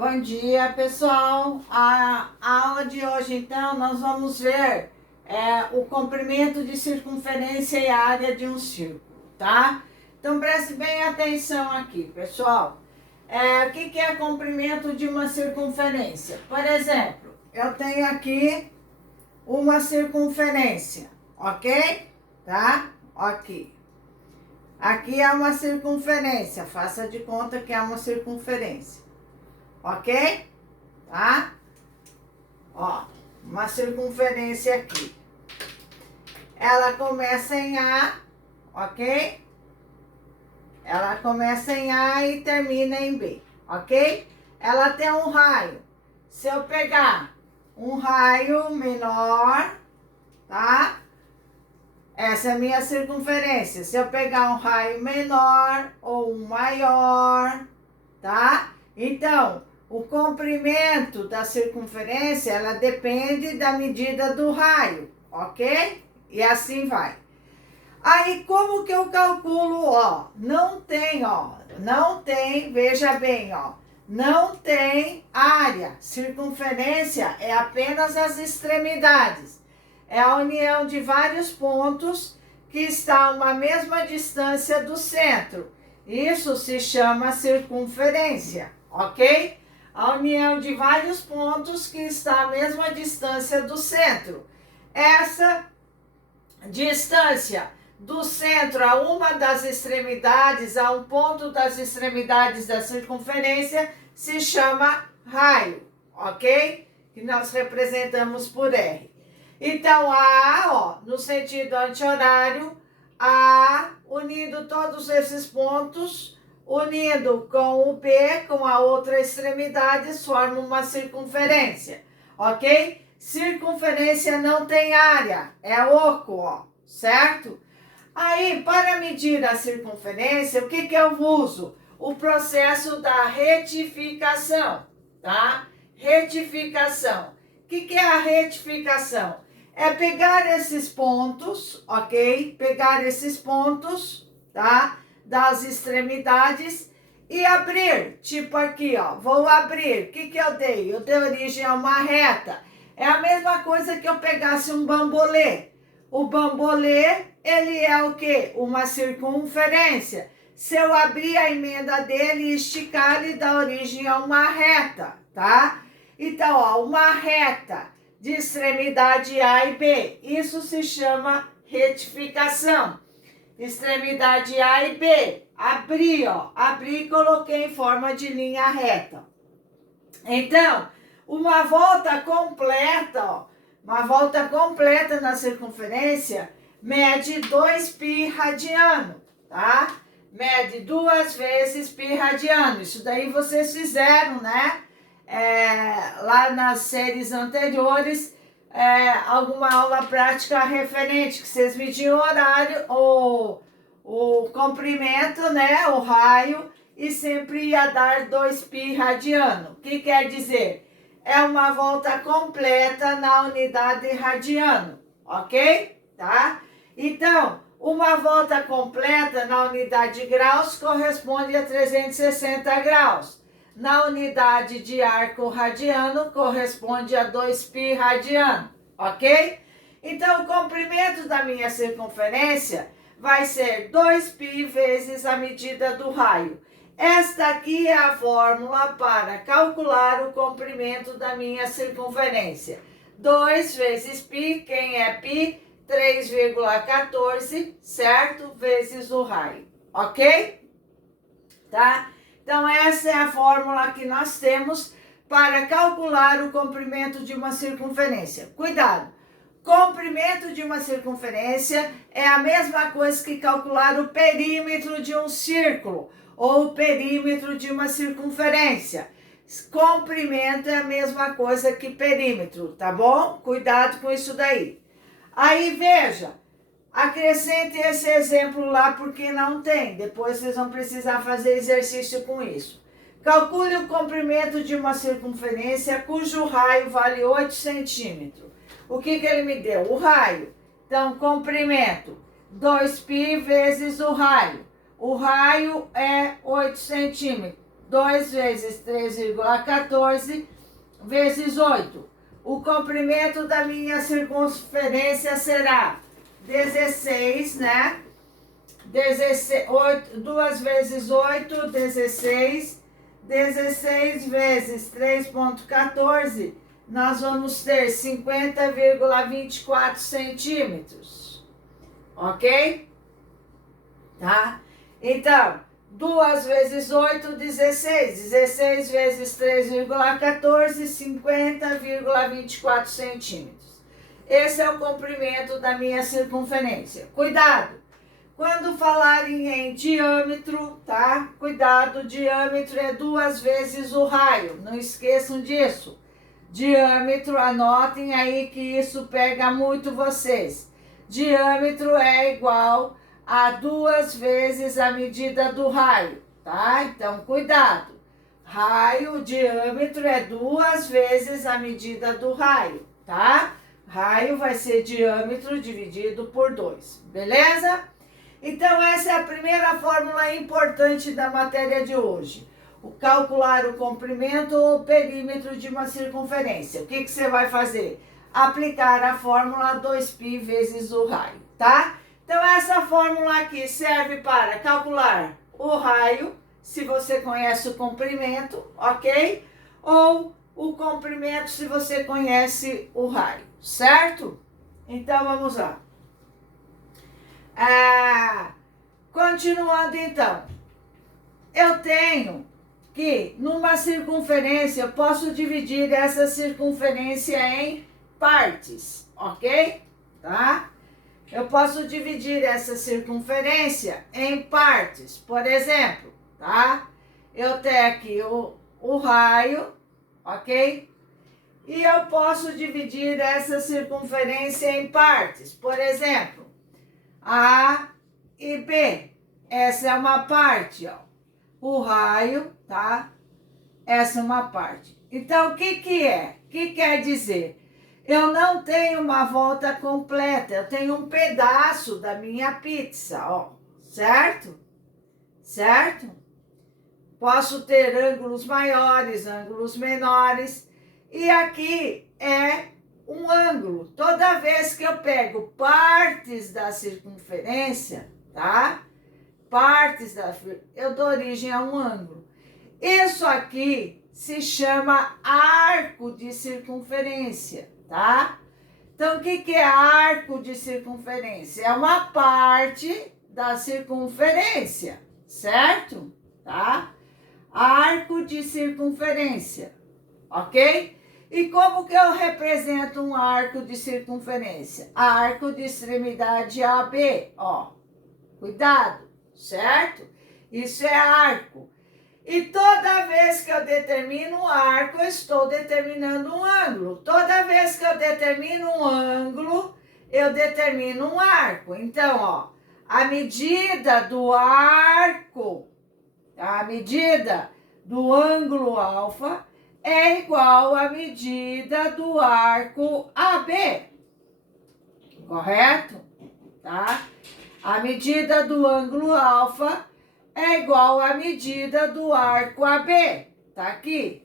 Bom dia, pessoal. A aula de hoje, então, nós vamos ver o comprimento de circunferência e área de um círculo, tá? Então, preste bem atenção aqui, pessoal. O que é comprimento de uma circunferência? Por exemplo, eu tenho aqui uma circunferência, ok? Tá? Aqui. Aqui é uma circunferência, faça de conta que é uma circunferência. Ok? Tá? Ó, uma circunferência aqui. Ela começa em A, ok? Ela começa em A e termina em B, ok? Ela tem um raio. Se eu pegar um raio menor, tá? Essa é a minha circunferência. Se eu pegar um raio menor ou um maior, tá? Então, o comprimento da circunferência, ela depende da medida do raio, ok? E assim vai. Aí, como que eu calculo, ó? Não tem, veja bem, ó. Não tem área. Circunferência é apenas as extremidades. É a união de vários pontos que está a uma mesma distância do centro. Isso se chama circunferência, ok? A união de vários pontos que está a mesma distância do centro. Essa distância do centro a uma das extremidades, a um ponto das extremidades da circunferência, se chama raio, ok? Que nós representamos por R. Então, A, ó, no sentido anti-horário, A, unindo todos esses pontos, unindo com o B, com a outra extremidade, forma uma circunferência, ok? Circunferência não tem área, é oco, ó, certo? Aí, para medir a circunferência, o que eu uso? O processo da retificação, tá? Retificação. O que é a retificação? É pegar esses pontos, ok? Pegar esses pontos, tá? Das extremidades e abrir. Tipo aqui, ó. Vou abrir. O que eu dei? Eu dei origem a uma reta. É a mesma coisa que eu pegasse um bambolê. O bambolê, ele é o quê? Uma circunferência. Se eu abrir a emenda dele e esticar, ele dá origem a uma reta, tá? Então, ó, uma reta de extremidade A e B. Isso se chama retificação. Extremidade A e B. Abri, ó. Abri e coloquei em forma de linha reta. Então, uma volta completa, ó. Uma volta completa na circunferência mede 2π radiano, tá? Mede 2 vezes π radiano. Isso daí vocês fizeram, né? Lá nas séries anteriores, alguma aula prática referente, que vocês mediam o horário, o comprimento, né, o raio, e sempre ia dar 2π radiano. O que quer dizer? É uma volta completa na unidade radiano, ok? Tá? Então, uma volta completa na unidade de graus corresponde a 360 graus. Na unidade de arco radiano, corresponde a 2π radiano, ok? Então, o comprimento da minha circunferência vai ser 2π vezes a medida do raio. Esta aqui é a fórmula para calcular o comprimento da minha circunferência. 2 vezes π, quem é π? 3,14, certo? Vezes o raio, ok? Tá? Então, essa é a fórmula que nós temos para calcular o comprimento de uma circunferência. Cuidado! Comprimento de uma circunferência é a mesma coisa que calcular o perímetro de um círculo ou o perímetro de uma circunferência. Comprimento é a mesma coisa que perímetro, tá bom? Cuidado com isso daí. Aí, veja. Acrescente esse exemplo lá porque não tem. Depois vocês vão precisar fazer exercício com isso. Calcule o comprimento de uma circunferência cujo raio vale 8 centímetros. O que ele me deu? O raio. Então, comprimento, 2π vezes o raio. O raio é 8 centímetros. 2 vezes 3,14 vezes 8. O comprimento da minha circunferência será 16, né? 2 vezes 8, 16. 16 vezes 3,14, nós vamos ter 50,24 centímetros. Ok? Tá? Então, 2 vezes 8, 16. 16 vezes 3,14, 50,24 centímetros. Esse é o comprimento da minha circunferência. Cuidado! Quando falarem em diâmetro, tá? Cuidado, diâmetro é 2 vezes o raio. Não esqueçam disso. Diâmetro, anotem aí que isso pega muito vocês. Diâmetro é igual a 2 vezes a medida do raio, tá? Então, cuidado. Raio, diâmetro é 2 vezes a medida do raio, tá? Raio vai ser diâmetro dividido por 2, beleza? Então, essa é a primeira fórmula importante da matéria de hoje. O calcular o comprimento ou perímetro de uma circunferência. O que você vai fazer? Aplicar a fórmula 2π vezes o raio, tá? Então, essa fórmula aqui serve para calcular o raio, se você conhece o comprimento, ok? Ou o comprimento, se você conhece o raio, certo? Então, vamos lá. Continuando então, eu tenho que numa circunferência eu posso dividir essa circunferência em partes, ok? Tá? Eu posso dividir essa circunferência em partes, por exemplo, tá? Eu tenho aqui o raio, ok? E eu posso dividir essa circunferência em partes, por exemplo, A e B. Essa é uma parte, ó. O raio, tá? Essa é uma parte. Então, o que é? O que quer dizer? Eu não tenho uma volta completa, eu tenho um pedaço da minha pizza, ó. Certo? Certo? Posso ter ângulos maiores, ângulos menores. E aqui é um ângulo. Toda vez que eu pego partes da circunferência, tá? Eu dou origem a um ângulo. Isso aqui se chama arco de circunferência, tá? Então, o que é arco de circunferência? É uma parte da circunferência, certo? Tá? Arco de circunferência, ok? E como que eu represento um arco de circunferência? Arco de extremidade AB, ó. Cuidado, certo? Isso é arco. E toda vez que eu determino um arco, eu estou determinando um ângulo. Toda vez que eu determino um ângulo, eu determino um arco. Então, ó, a medida do arco, a medida do ângulo alfa é igual à medida do arco AB. Correto? Tá? A medida do ângulo alfa é igual à medida do arco AB. Tá aqui.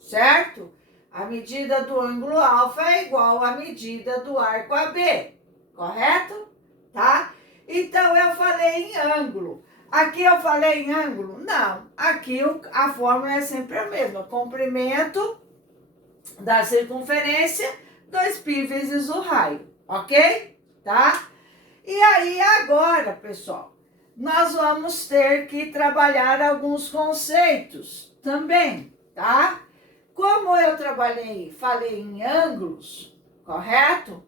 Certo? A medida do ângulo alfa é igual à medida do arco AB. Correto? Tá? Então, eu falei em ângulo. Aqui eu falei em ângulo? Não. Aqui a fórmula é sempre a mesma. Comprimento da circunferência, 2π vezes o raio. Ok? Tá? E aí, agora, pessoal, nós vamos ter que trabalhar alguns conceitos também, tá? Como eu falei em ângulos, correto?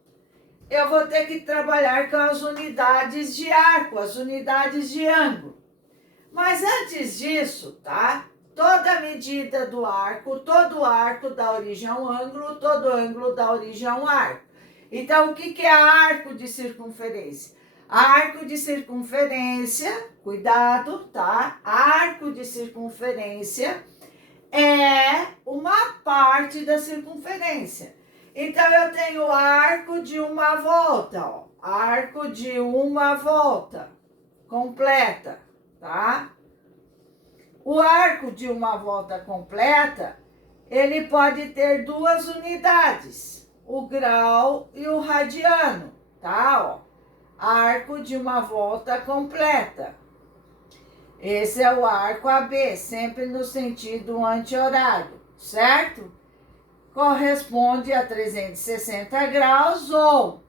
Eu vou ter que trabalhar com as unidades de arco, as unidades de ângulo. Mas antes disso, tá? Toda medida do arco, todo arco dá origem a um ângulo, todo ângulo dá origem a um arco. Então, o que é arco de circunferência? Arco de circunferência, cuidado, tá? Arco de circunferência é uma parte da circunferência. Então, eu tenho arco de uma volta, ó. Arco de uma volta completa, tá? O arco de uma volta completa, ele pode ter duas unidades, o grau e o radiano, tá? Ó, arco de uma volta completa. Esse é o arco AB, sempre no sentido anti-horário, certo? Corresponde a 360 graus ou,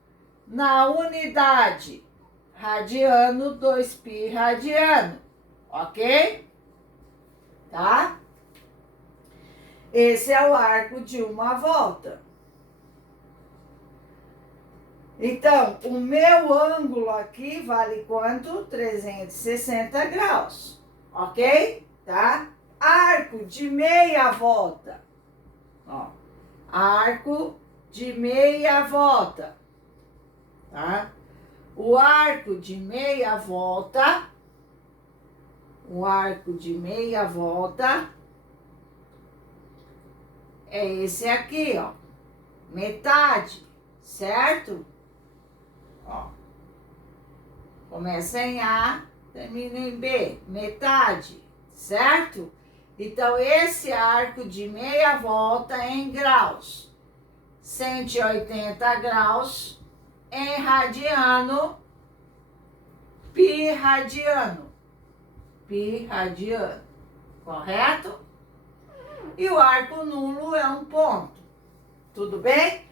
na unidade radiano, 2π radiano, ok? Tá? Esse é o arco de uma volta. Então, o meu ângulo aqui vale quanto? 360 graus, ok? Tá? Arco de meia volta. Ó, arco de meia volta, tá? O arco de meia volta, é esse aqui, ó, metade, certo? Ó, começa em A, termina em B, metade, certo? Então, esse arco de meia volta em graus, 180 graus em radiano, π radiano, correto? E o arco nulo é um ponto, tudo bem?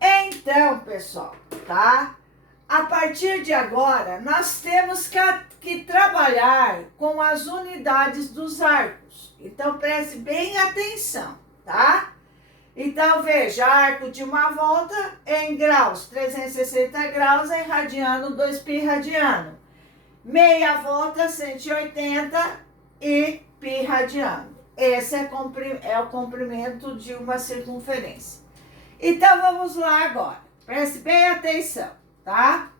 Então, pessoal, tá? A partir de agora, nós temos que trabalhar com as unidades dos arcos. Então, preste bem atenção, tá? Então, veja, arco de uma volta em graus, 360 graus em radiano, 2π radiano. Meia volta, 180 e π radiano. Esse é o comprimento de uma circunferência. Então, vamos lá agora. Preste bem atenção, tá?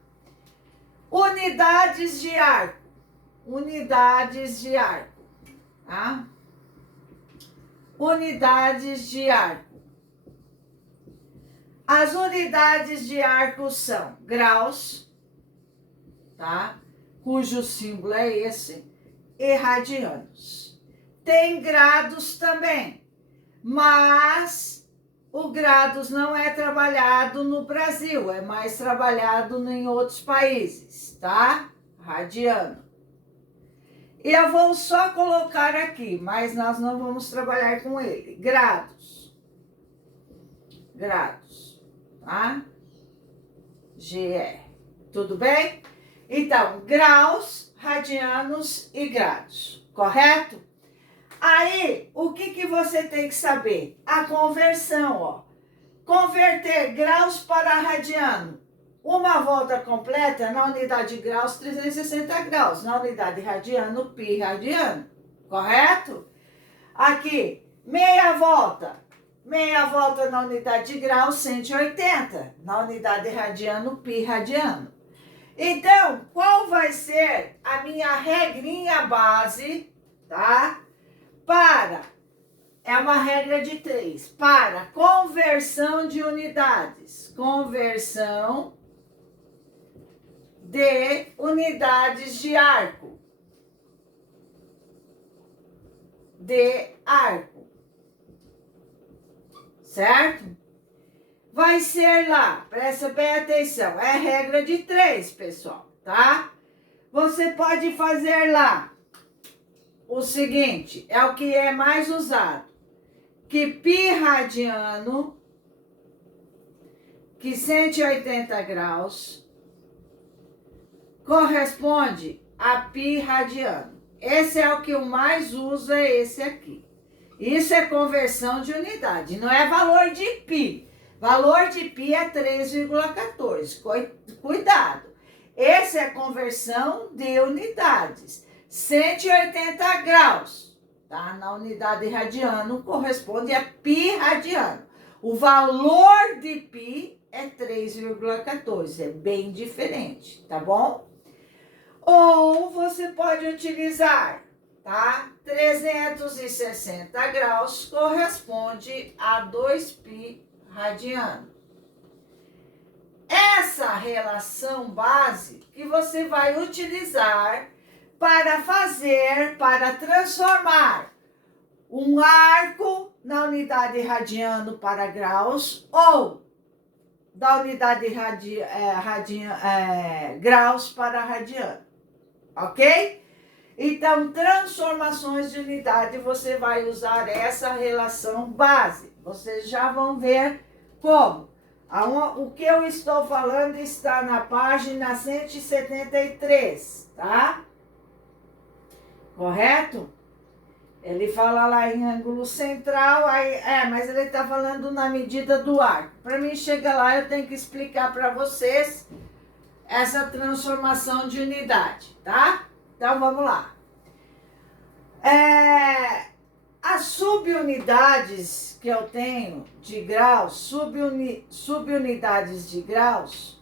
Unidades de arco, tá? Unidades de arco. As unidades de arco são graus, tá? Cujo símbolo é esse, e radianos. Tem grados também, mas o grados não é trabalhado no Brasil, é mais trabalhado em outros países, tá? Radiano. E eu vou só colocar aqui, mas nós não vamos trabalhar com ele. Grados, tá? GR, tudo bem? Então, graus, radianos e grados, correto? Aí, o que você tem que saber? A conversão, ó. Converter graus para radiano. Uma volta completa na unidade de graus, 360 graus. Na unidade radiano, π radiano, correto? Aqui, meia volta. Meia volta na unidade de graus, 180. Na unidade radiano, π radiano. Então, qual vai ser a minha regrinha base, tá? É uma regra de 3, para conversão de unidades. Conversão de unidades de arco. Certo? Vai ser lá, presta bem atenção, é regra de 3, pessoal, tá? Você pode fazer lá o seguinte, é o que é mais usado, que π radiano, que 180 graus, corresponde a π radiano. Esse é o que eu mais uso, é esse aqui. Isso é conversão de unidade, não é valor de π. Valor de π é 3,14. Cuidado. Esse é conversão de unidades. 180 graus, tá? Na unidade radiano corresponde a π radiano. O valor de π é 3,14. É bem diferente, tá bom? Ou você pode utilizar, tá? 360 graus corresponde a 2π radiano. Essa relação base que você vai utilizar para transformar um arco na unidade radiano para graus ou da unidade graus para radiano, ok? Então, transformações de unidade, você vai usar essa relação base. Vocês já vão ver como. O que eu estou falando está na página 173, tá? Correto? Ele fala lá em ângulo central, mas ele está falando na medida do arco. Para mim chegar lá, eu tenho que explicar para vocês essa transformação de unidade, tá? Então, vamos lá. As subunidades que eu tenho de graus, subunidades de graus,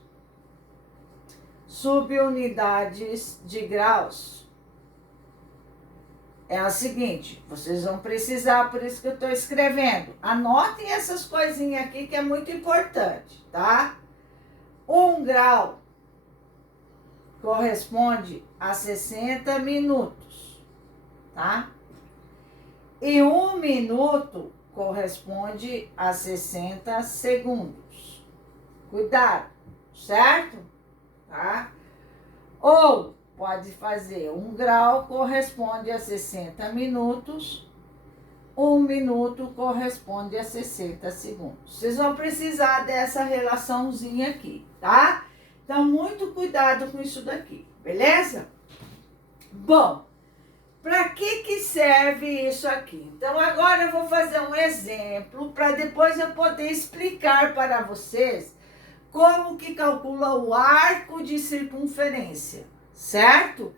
é a seguinte, vocês vão precisar, por isso que eu estou escrevendo. Anotem essas coisinhas aqui que é muito importante, tá? 1 grau corresponde a 60 minutos, tá? E 1 minuto corresponde a 60 segundos. Cuidado, certo? Tá? Ou pode fazer 1 grau corresponde a 60 minutos, 1 minuto corresponde a 60 segundos. Vocês vão precisar dessa relaçãozinha aqui, tá? Então, muito cuidado com isso daqui, beleza? Bom, para que serve isso aqui? Então, agora eu vou fazer um exemplo para depois eu poder explicar para vocês como que calcula o arco de circunferência, certo?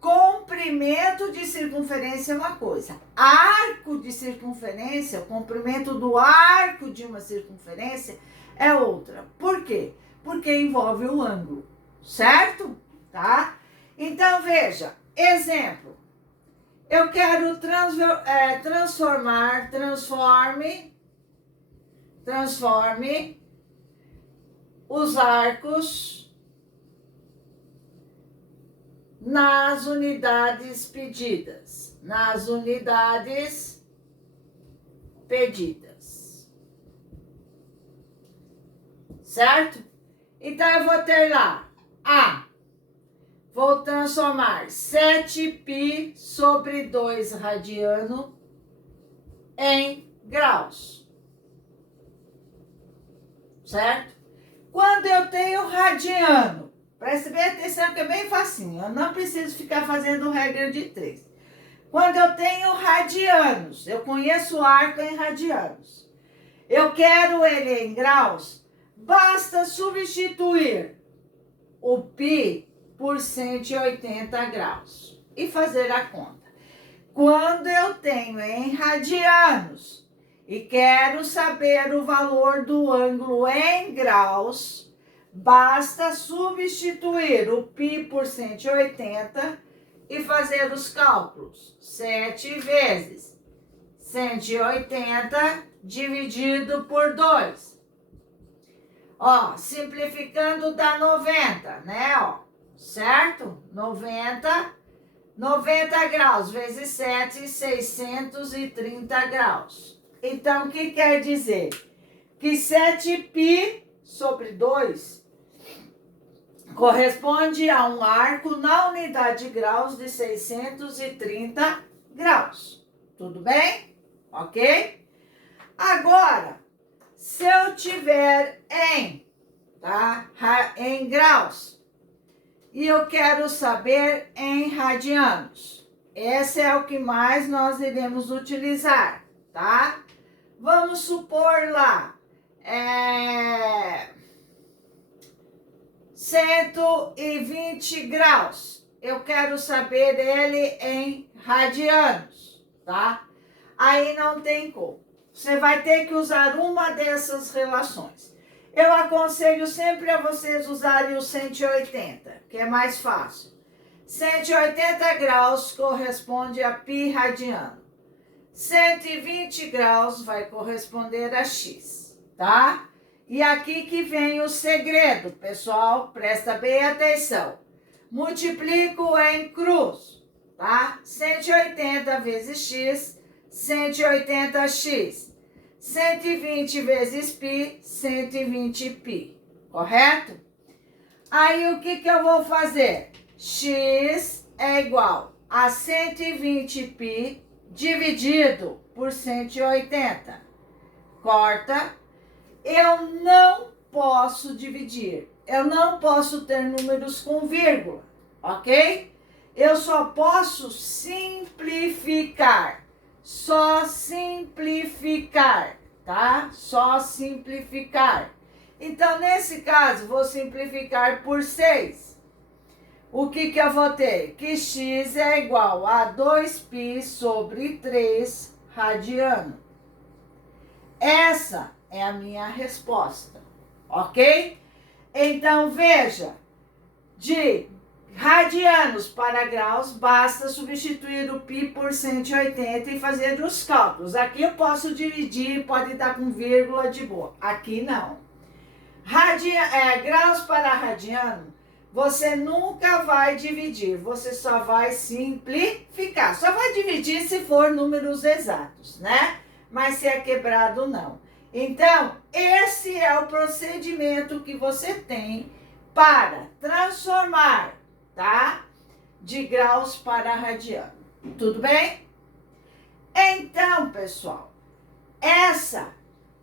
Comprimento de circunferência é uma coisa. Arco de circunferência, comprimento do arco de uma circunferência é outra. Por quê? Porque envolve o ângulo, certo? Tá? Então, veja, exemplo. Eu quero transforme os arcos nas unidades pedidas. Certo? Então, eu vou ter lá vou transformar 7π sobre 2 radiano em graus. Certo? Quando eu tenho radiano, preste bem atenção que é bem facinho, eu não preciso ficar fazendo regra de 3. Quando eu tenho radianos, eu conheço o arco em radianos, eu quero ele em graus, basta substituir o π por 180 graus e fazer a conta. Quando eu tenho em radianos e quero saber o valor do ângulo em graus, basta substituir o π por 180 e fazer os cálculos. 7 vezes 180 dividido por 2. Ó, simplificando dá 90, né? Ó, certo? 90 graus vezes 7, 630 graus. Então, o que quer dizer? Que 7π sobre 2 corresponde a um arco na unidade de graus de 630 graus. Tudo bem? Ok? Agora, se eu tiver em graus, e eu quero saber em radianos. Esse é o que mais nós iremos utilizar, tá? Vamos supor lá, 120 graus. Eu quero saber ele em radianos, tá? Aí não tem como. Você vai ter que usar uma dessas relações. Eu aconselho sempre a vocês usarem o 180, que é mais fácil. 180 graus corresponde a π radiano. 120 graus vai corresponder a x, tá? E aqui que vem o segredo, pessoal, presta bem atenção. Multiplico em cruz. tá? 180 vezes x, 180x. 120 vezes π, 120π, correto? Aí, o que eu vou fazer? X é igual a 120π dividido por 180. Corta. Eu não posso dividir. Eu não posso ter números com vírgula, ok? Eu só posso simplificar. Só simplificar, tá? Só simplificar. Então, nesse caso, vou simplificar por 6. O que eu vou ter? Que x é igual a 2π sobre 3 radiano. Essa é a minha resposta, ok? Então, veja, de radianos para graus, basta substituir o π por 180 e fazer os cálculos. Aqui eu posso dividir, pode dar com vírgula de boa. Aqui não. Graus para radiano, você nunca vai dividir, você só vai simplificar. Só vai dividir se for números exatos, né? Mas se é quebrado, não. Então, esse é o procedimento que você tem para transformar, tá? De graus para radiano. Tudo bem? Então, pessoal, essa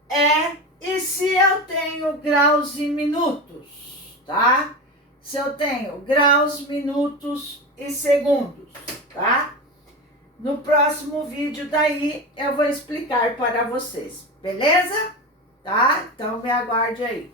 é... E se eu tenho graus e minutos, tá? Se eu tenho graus, minutos e segundos, tá? No próximo vídeo daí eu vou explicar para vocês, beleza? Tá? Então me aguarde aí.